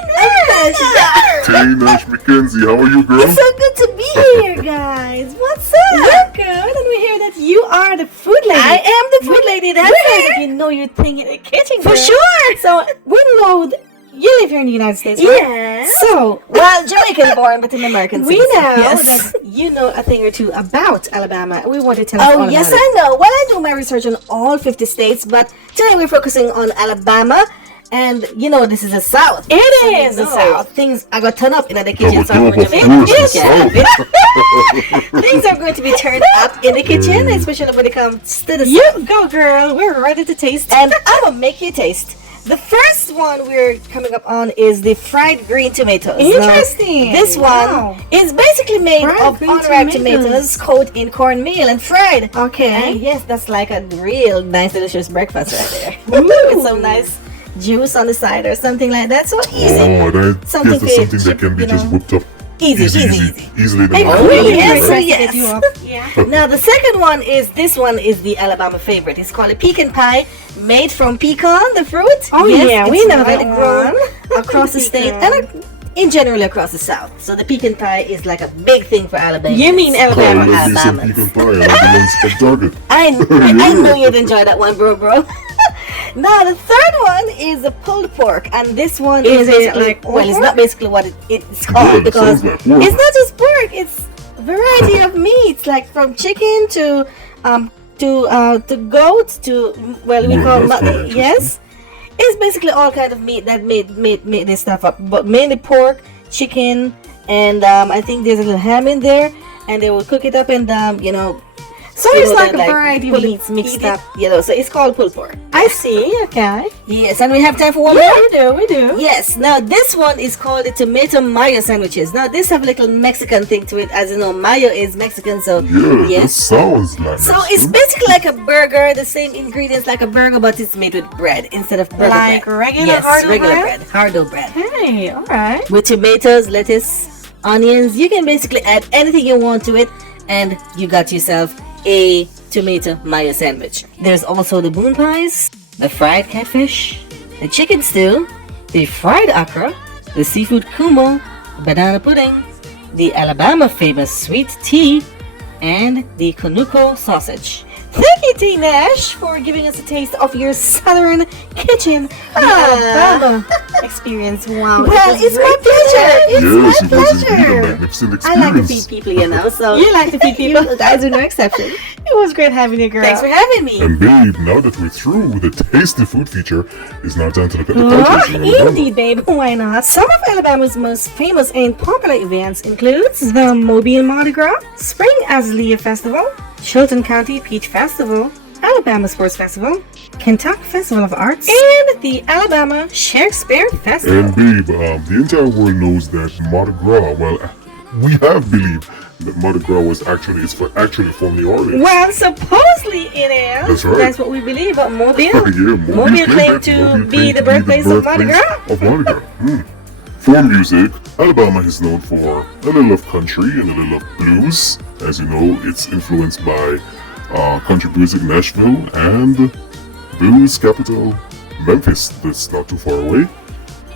Nashe. Te Nashe Mackenzie, how are you, girl? It's so good to be here, guys. What's up? We're good, and we hear that you are the food lady. I am the food lady. That's right. You know your thing in the kitchen, For girl. sure. So we know that you live here in the United States, right? Yeah. So Well, Jamaican born, but an American we citizen. know Yes. that you know a thing or two about Alabama. We want to tell us all Oh, about yes, it. I know. Well, I do my research on all 50 states, but today we're focusing on Alabama. And you know this is the South. It is the the South. Things are gonna turn up in the kitchen. So I'm Of going to make course, the South. things are going to be turned up in the kitchen, especially when it comes to the You South. go, girl. We're ready to taste. And I'm gonna make you taste. The first one we're coming up on is the fried green tomatoes. Interesting. Now, this one Wow. is basically made Fried of green unripe tomatoes. tomatoes coated in cornmeal and fried. Okay. And yes, that's like a real nice, delicious breakfast right there. With some nice juice on the side or something like that. So easy. Oh, that Something is something to- that can be you just know. whipped up Easy. easily. Like, done. oh, Really yes, great. yes. You up. Yeah. Now the second one is this one is the Alabama favorite. It's called a pecan pie, made from pecan, the fruit. Oh, yeah, it's we know widely that grown one. across the state Pecan. and in general across the South. So the pecan pie is like a big thing for Alabama. You mean Oh, Alabama? let me some Alabama. pecan pie. I'm the one stuck target. I know you'd enjoy that one, bro. Now the third one is a pulled pork, and this one Is is it basically like well, it's pork? not basically what it's Yeah, called it because sounds like pork. it's not just pork. It's a variety of meats, like from chicken to goat to well we Well, call that's mutton. kinda Yes, it's basically all kind of meat that made this stuff up, but mainly pork, chicken, and I think there's a little ham in there, and they will cook it up and So it's like a then, variety of pull it, meats mixed eat it, up. so it's called pulled pork. I see. Okay. Yes, and we have time for one Yeah, more. we do. Yes, now this one is called the tomato mayo sandwiches. Now this have a little Mexican thing to it, as you know, mayo is Mexican, so Yeah, that yes. sounds like So it's basically like a burger, the same ingredients like a burger, but it's made with bread instead of burger Like bread. regular yes, hard-dough regular bread? bread, hard-dough bread. Hey, all right. With tomatoes, lettuce, onions, you can basically add anything you want to it, and you got yourself a tomato mayo sandwich. There's also the moon pies, the fried catfish, the chicken stew, the fried okra, the seafood kumo, banana pudding, the Alabama famous sweet tea, and the Conuco sausage. Thank you, Te Nashe, for giving us a taste of your southern kitchen, the Alabama experience. Wow. Well, it was it's my great. pleasure. Yes, It's it was my indeed a pleasure. magnificent I like to experience. feed people, so You like to feed people. you guys are no exception. It was great having you, girl. Thanks for having me. And babe, now that we're through with the tasty food feature, it's now time to look at the Ah, cultures in Alabama. indeed, babe. Why not? Some of Alabama's most famous and popular events includes the Mobile Mardi Gras, Spring Ashliegh Festival, Chilton County Peach Festival, Alabama Sports Festival, Kentucky Festival of Arts, and the Alabama Shakespeare Festival. And babe, the entire world knows that Mardi Gras, well, we have believed that Mardi Gras was actually from New Orleans. Well, supposedly it is. That's right. That's what we believe. But Mobile, Yeah, Mobile claimed claimed that. to Mobile be claimed the to birthplace of Mardi Gras. birthplace of Mardi Gras. For music, Alabama is known for a little of country and a little of blues. As you know, it's influenced by country music Nashville and blues capital Memphis, that's not too far away.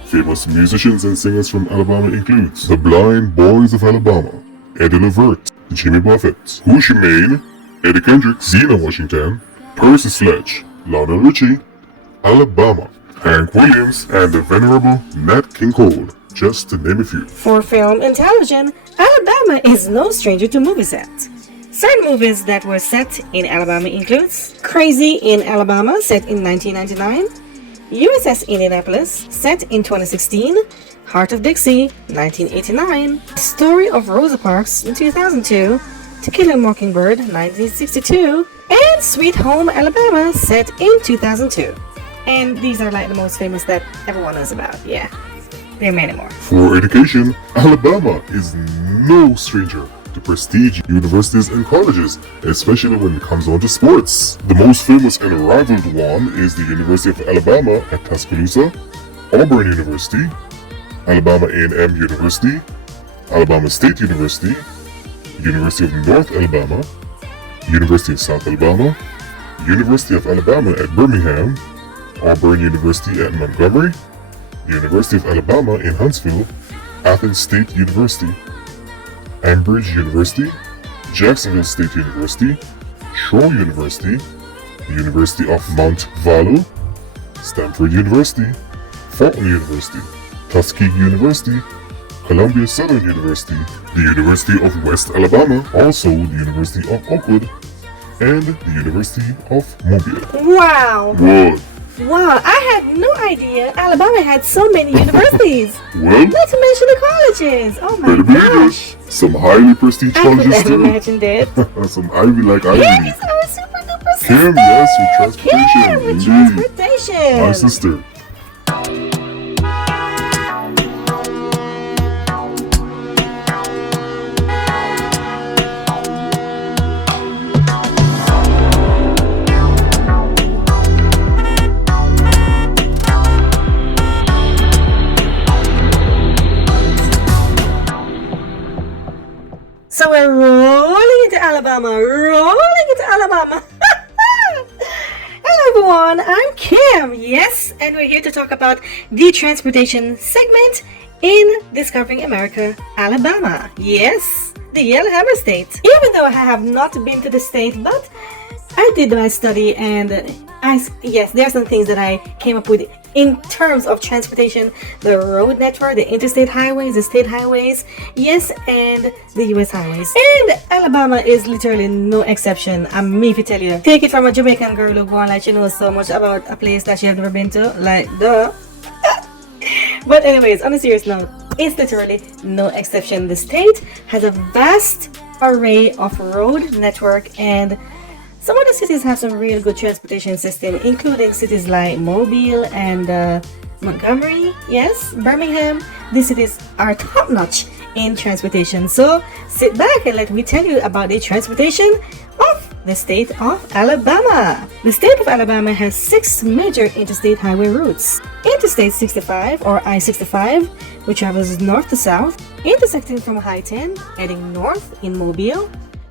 Famous musicians and singers from Alabama includes the Blind Boys of Alabama, Eddie Levert, Jimmy Buffett, Hoochie Mane, Eddie Kendricks, Zena Washington, Percy Sledge, Lionel Richie, Alabama, Hank Williams, and the venerable Nat King Cole, just to name a few. For film and television, Alabama is no stranger to movie sets. Certain movies that were set in Alabama includes Crazy in Alabama, set in 1999, USS Indianapolis, set in 2016, Heart of Dixie, 1989, Story of Rosa Parks in 2002, To Kill a Mockingbird, 1962, and Sweet Home Alabama, set in 2002. And these are like the most famous that everyone knows about. Yeah, there are many more. For education, Alabama is no stranger to prestige universities and colleges, especially when it comes on to sports. The most famous and rivaled one is the University of Alabama at Tuscaloosa, Auburn University, Alabama A&M University, Alabama State University, University of North Alabama, University of South Alabama, University of Alabama at Birmingham, Auburn University at Montgomery, University of Alabama in Huntsville, Athens State University, Ambridge University, Jacksonville State University, Shaw University, the University of Mount Value, Stanford University, Fulton University, Tuskegee University, Columbia Southern University, the University of West Alabama, also the University of Oakwood, and the University of Mobile. Wow! Well, Wow, I had no idea Alabama had so many universities. Well, Not to mention the colleges. Oh my better believe gosh. it. Some highly prestige I could colleges never too. imagine that. Some Ivy like Ivy Kim League. is our super duper sister. Kim, yes, with transportation. Kim with Indeed. transportation. My sister. So we're rolling into Alabama. Rolling into Alabama. Hello everyone, I'm Kim. Yes, and we're here to talk about the transportation segment in Discovering America, Alabama. Yes, the Yellowhammer State. Even though I have not been to the state, but I did my study and yes, there are some things that I came up with in terms of transportation, the road network, the interstate highways, the state highways, yes, and the US highways. And Alabama is literally no exception. I'm me if you tell you. Take it from a Jamaican girl who go on like she knows so much about a place that she has never been to. Like, duh. But anyways, on a serious note, it's literally no exception. The state has a vast array of road network, and some of the cities have some real good transportation system, including cities like Mobile and Montgomery, yes, Birmingham. These cities are top-notch in transportation. So sit back and let me tell you about the transportation of the state of Alabama. The state of Alabama has 6 major interstate highway routes. Interstate 65 or I-65, which travels north to south, intersecting from I-10, heading north in Mobile,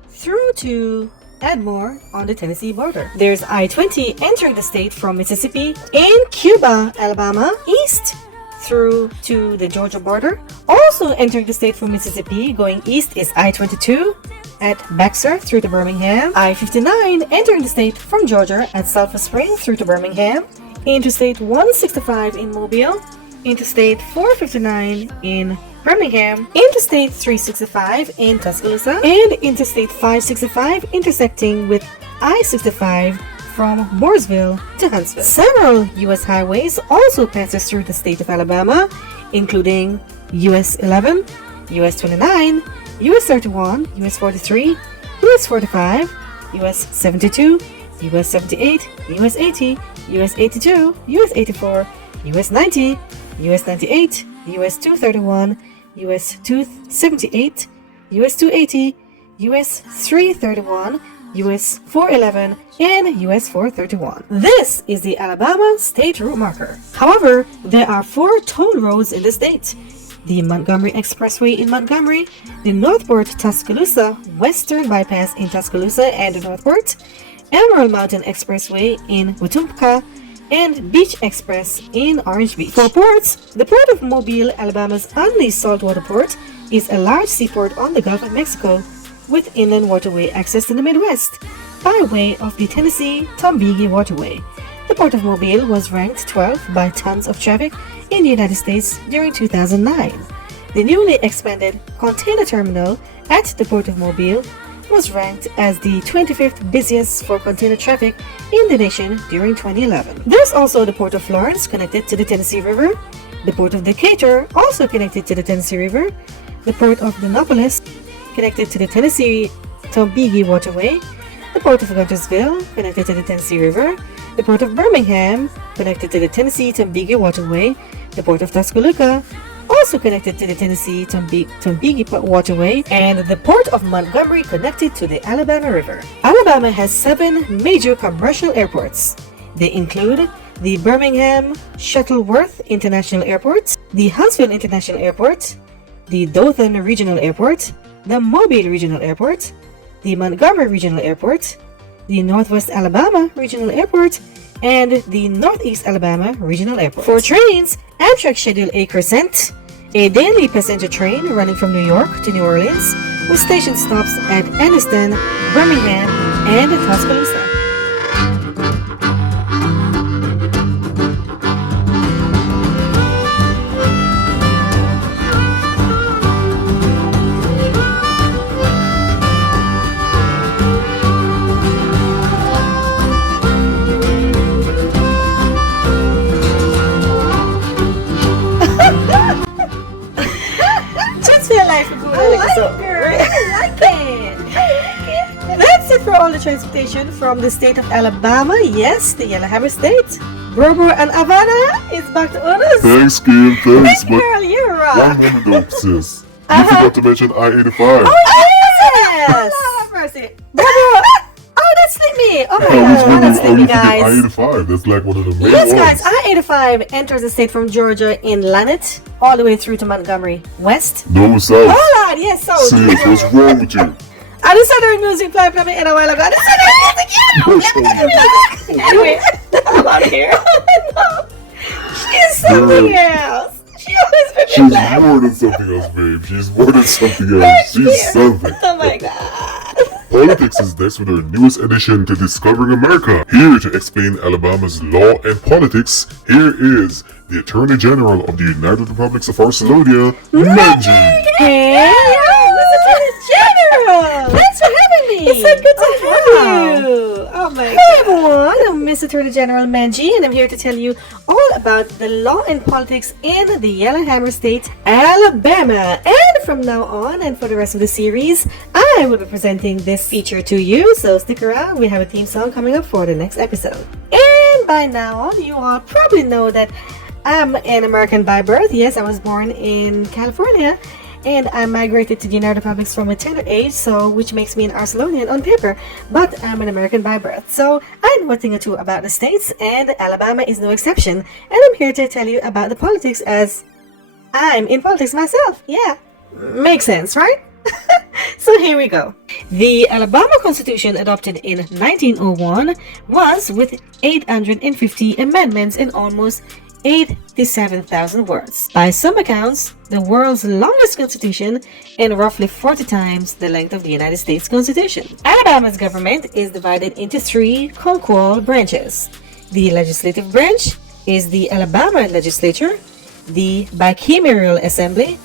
through to Edmore on the Tennessee border. There's I-20 entering the state from Mississippi in Cuba, Alabama, east through to the Georgia border. Also entering the state from Mississippi going east is I-22 at Baxter through to Birmingham. I-59 entering the state from Georgia at Sulphur Springs through to Birmingham. Interstate 165 in Mobile. Interstate 459 in Birmingham, Interstate 365 in Tuscaloosa, and Interstate 565 intersecting with I-65 from Mooresville to Huntsville. Several U.S. highways also passes through the state of Alabama, including US 11, US 29, US 31, US 43, US 45, US 72, US 78, US 80, US 82, US 84, US 90, US 98, US 231, US 278, US 280, US 331, US 411, and US 431. This is the Alabama State Route Marker. However, there are 4 toll roads in the state. The Montgomery Expressway in Montgomery, the Northport Tuscaloosa Western Bypass in Tuscaloosa and Northport, Emerald Mountain Expressway in Wetumpka, and Beach Express in Orange Beach. For ports, the Port of Mobile, Alabama's only saltwater port, is a large seaport on the Gulf of Mexico with inland waterway access to the Midwest by way of the Tennessee-Tombigbee Waterway. The Port of Mobile was ranked 12th by tons of traffic in the United States during 2009. The newly expanded container terminal at the Port of Mobile was ranked as the 25th busiest for container traffic in the nation during 2011. There's also the Port of Florence connected to the Tennessee River, the Port of Decatur also connected to the Tennessee River, the Port of Demopolis connected to the Tennessee-Tombigbee Waterway, the Port of Guntersville connected to the Tennessee River, the Port of Birmingham connected to the Tennessee-Tombigbee Waterway, the Port of Tuscaloosa also connected to the Tennessee-Tombigbee Waterway, and the Port of Montgomery connected to the Alabama River. Alabama has 7 major commercial airports. They include the Birmingham Shuttleworth International Airport, the Huntsville International Airport, the Dothan Regional Airport, the Mobile Regional Airport, the Montgomery Regional Airport, the Northwest Alabama Regional Airport, and the Northeast Alabama Regional Airport. For trains, Amtrak Schedule A Crescent, a daily passenger train running from New York to New Orleans, with station stops at Anniston, Birmingham, and Tuscaloosa. all the transportation from the state of Alabama. Yes, the Yellowhammer State. Bro Bro and Havannah is back to us. Thanks, Kim, thanks, but Girl, you one rock. moment though, sis. You forgot to mention I-85. Yes. Oh, mercy. Bro Bro. Oh, that's Sleepy. Oh my God, that's Sleepy, guys. I-85, that's like one of the main Yes, ones. guys, I-85 enters the state from Georgia in Lanett, all the way through to Montgomery West. No south. Hold on, yes, so. Sis, what's wrong with you? I just saw the music playing for me in a while ago. I just saw the music, yeah, no, anyway, I'm out of here. No. She's something else. She always makes me She's laugh. more than something else, babe. She's more than something else. She's something. Oh my God. Politics is next with our newest addition to Discovering America. Here to explain Alabama's law and politics, here is the Attorney General of the United Republics of Barcelona, Manji. Hey, Mr. Attorney General. Thanks for having me. It's so good to have you. Oh my God. Hey everyone, I'm Mr. Attorney General Manji, and I'm here to tell you all about the law and politics in the Yellowhammer State, Alabama. And from now on and for the rest of the series, I will be presenting this feature to you, so stick around. We have a theme song coming up for the next episode. And by now, you all probably know that I'm an American by birth. Yes, I was born in California, and I migrated to the United Republic from a tender age, so which makes me an Arcelonian on paper, but I'm an American by birth. So I know a thing or two about the states, and Alabama is no exception. And I'm here to tell you about the politics, as I'm in politics myself. Yeah, makes sense, right? So here we go. The Alabama Constitution, adopted in 1901, was with 850 amendments and almost 87,000 words. By some accounts, the world's longest constitution and roughly 40 times the length of the United States Constitution. Alabama's government is divided into three control branches. The legislative branch is the Alabama Legislature, the bicameral assembly,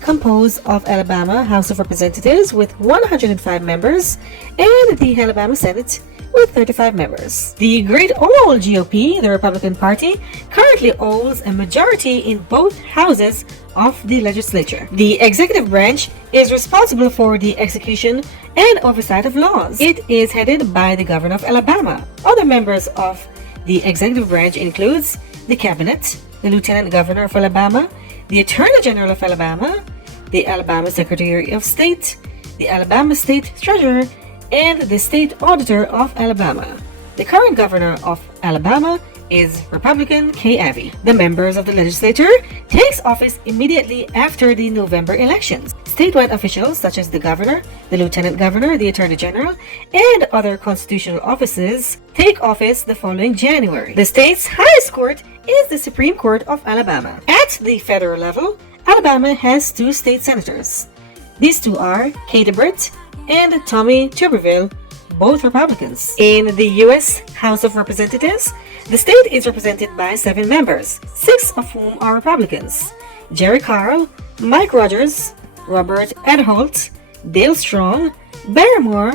composed of Alabama House of Representatives with 105 members, and the Alabama Senate with 35 members. The great old GOP, the Republican Party, currently holds a majority in both houses of the legislature. The executive branch is responsible for the execution and oversight of laws. It is headed by the governor of Alabama. Other members of the executive branch includes the cabinet, the lieutenant governor of Alabama, the attorney general of Alabama, the Alabama Secretary of State, the Alabama State Treasurer, and the State Auditor of Alabama. The current governor of Alabama is Republican Kay Avey. The members of the legislature takes office immediately after the November elections. Statewide officials such as the governor, the lieutenant governor, the attorney general, and other constitutional offices take office the following January. The state's highest court is the Supreme Court of Alabama. At the federal level, Alabama has two state senators. These two are Katie Britt and Tommy Tuberville, both Republicans. In the U.S. House of Representatives, the state is represented by 7 members, 6 of whom are Republicans: Jerry Carl, Mike Rogers, Robert Adholt, Dale Strong, Barry Moore,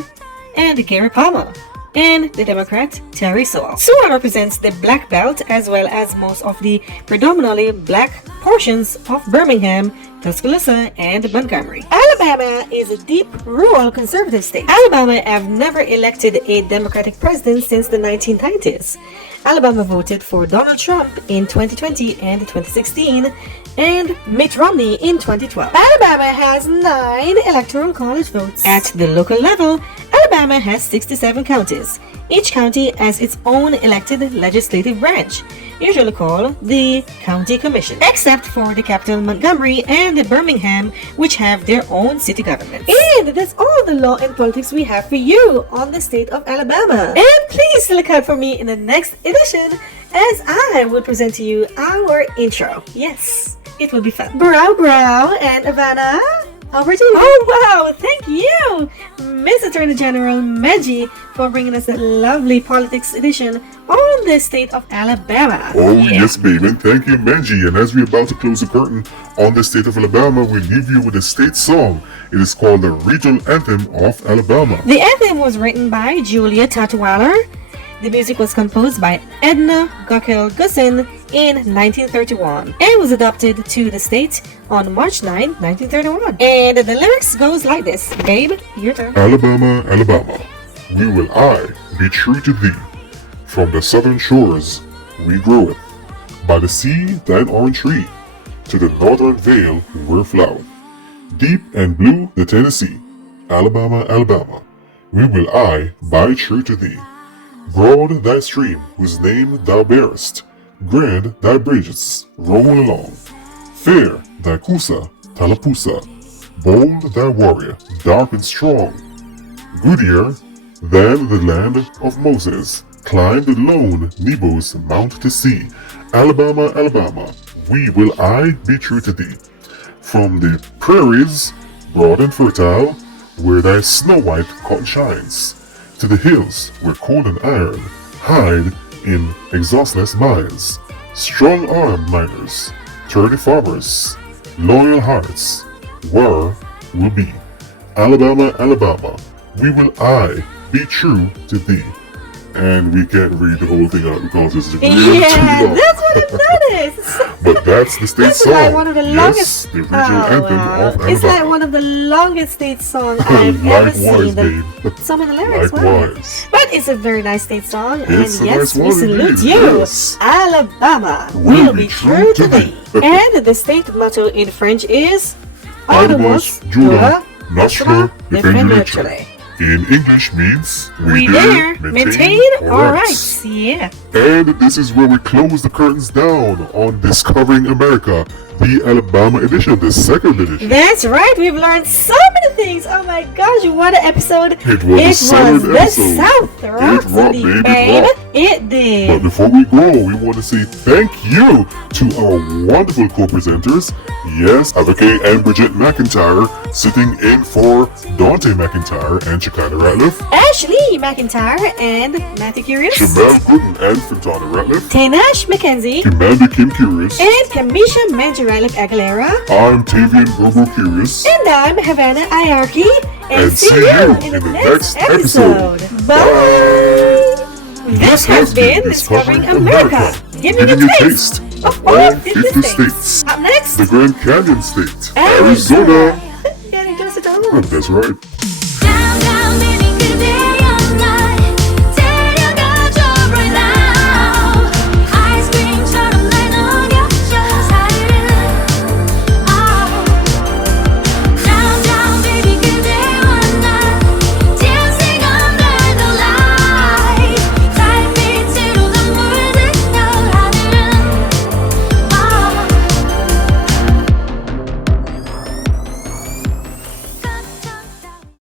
and Gary Palmer, and the Democrat Terry Sowell. Sowell represents the Black Belt as well as most of the predominantly black portions of Birmingham, Tuscaloosa, and Montgomery. Alabama is a deep rural conservative state. Alabama have never elected a Democratic president since the 1990s. Alabama voted for Donald Trump in 2020 and 2016, and Mitt Romney in 2012. Alabama has 9 electoral college votes. At the local level, Alabama has 67 counties. Each county has its own elected legislative branch, usually called the County Commission, except for the capital Montgomery and Birmingham, which have their own city governments. And that's all the law and politics we have for you on the state of Alabama. And please look out for me in the next edition, as I will present to you our intro. Yes, it will be fun. Bro Bro and Havannah, over to you. Oh wow, thank you, Miss Attorney General Manji, for bringing us a lovely politics edition on the state of Alabama. Oh yes, babe, and thank you, Manji. And as we're about to close the curtain on the state of Alabama, we leave you with a state song. It is called the Regional Anthem of Alabama. The anthem was written by Julia Tatwaller. The music was composed by Edna Gockel-Gussin in 1931 and was adopted to the state on March 9, 1931. And the lyrics goes like this. Babe, your turn. Alabama, Alabama, we will I be true to thee. From the southern shores we groweth, by the sea thine orange tree, to the northern vale where floweth. Deep and blue the Tennessee, Alabama, Alabama, we will I buy true to thee. Broad thy stream, whose name thou bearest, grand thy bridges roll along. Fair thy Coosa, Tallapoosa, bold thy warrior, dark and strong. Goodier than the land of Moses, climbed the lone Nebo's mount to see. Alabama, Alabama, we will I be true to thee. From the prairies, broad and fertile, where thy snow-white cotton shines, to the hills where coal and iron hide in exhaustless mines. Strong-armed miners, sturdy farmers, loyal hearts, will be. Alabama, Alabama, we will I be true to thee. And we can't read the whole thing out because it's really too long. That's what I've noticed. But that's the state That's song. like one of the longest. Yes, the regional anthem of Alabama. It's like one of the longest state songs I've ever Likewise, seen. babe. So many lyrics. Wow. Likewise. But it's a very nice state song, It's and a yes, nice we one salute indeed, you. yes. Alabama Will will be true to thee. And the state motto in French is Artemis, Jura, Nostra, Defender Defender. In English means We dare maintain our rights. Yeah. And this is where we close the curtains down on Discovering America, the Alabama edition, the second edition. That's right. We've learned so many things. Oh my gosh, what an episode. It was a solid the episode. South rocks It rocked, indeed, baby, it babe. rocked. It did. But before we go, we want to say thank you to our wonderful co-presenters. Yes, Ava-Kay and Bridgette McIntyre, sitting in for Dante McIntyre and Chicana Ratliff. Ashliegh McIntyre and Matthew Curious. Shamelle and Fantanna Ratliff. Te Nashe Mackenzie. Amanda Kymm Curious. And Kamisha Manji Aguilera. I'm Tavian Bro Bro Curious. And I'm Havannah Iarki. And see you in the next episode. Bye. This has been Discovering America, giving you a taste of all 50 states. Up next, The Grand Canyon State, Arizona. Arizona. Yeah, just a That's right.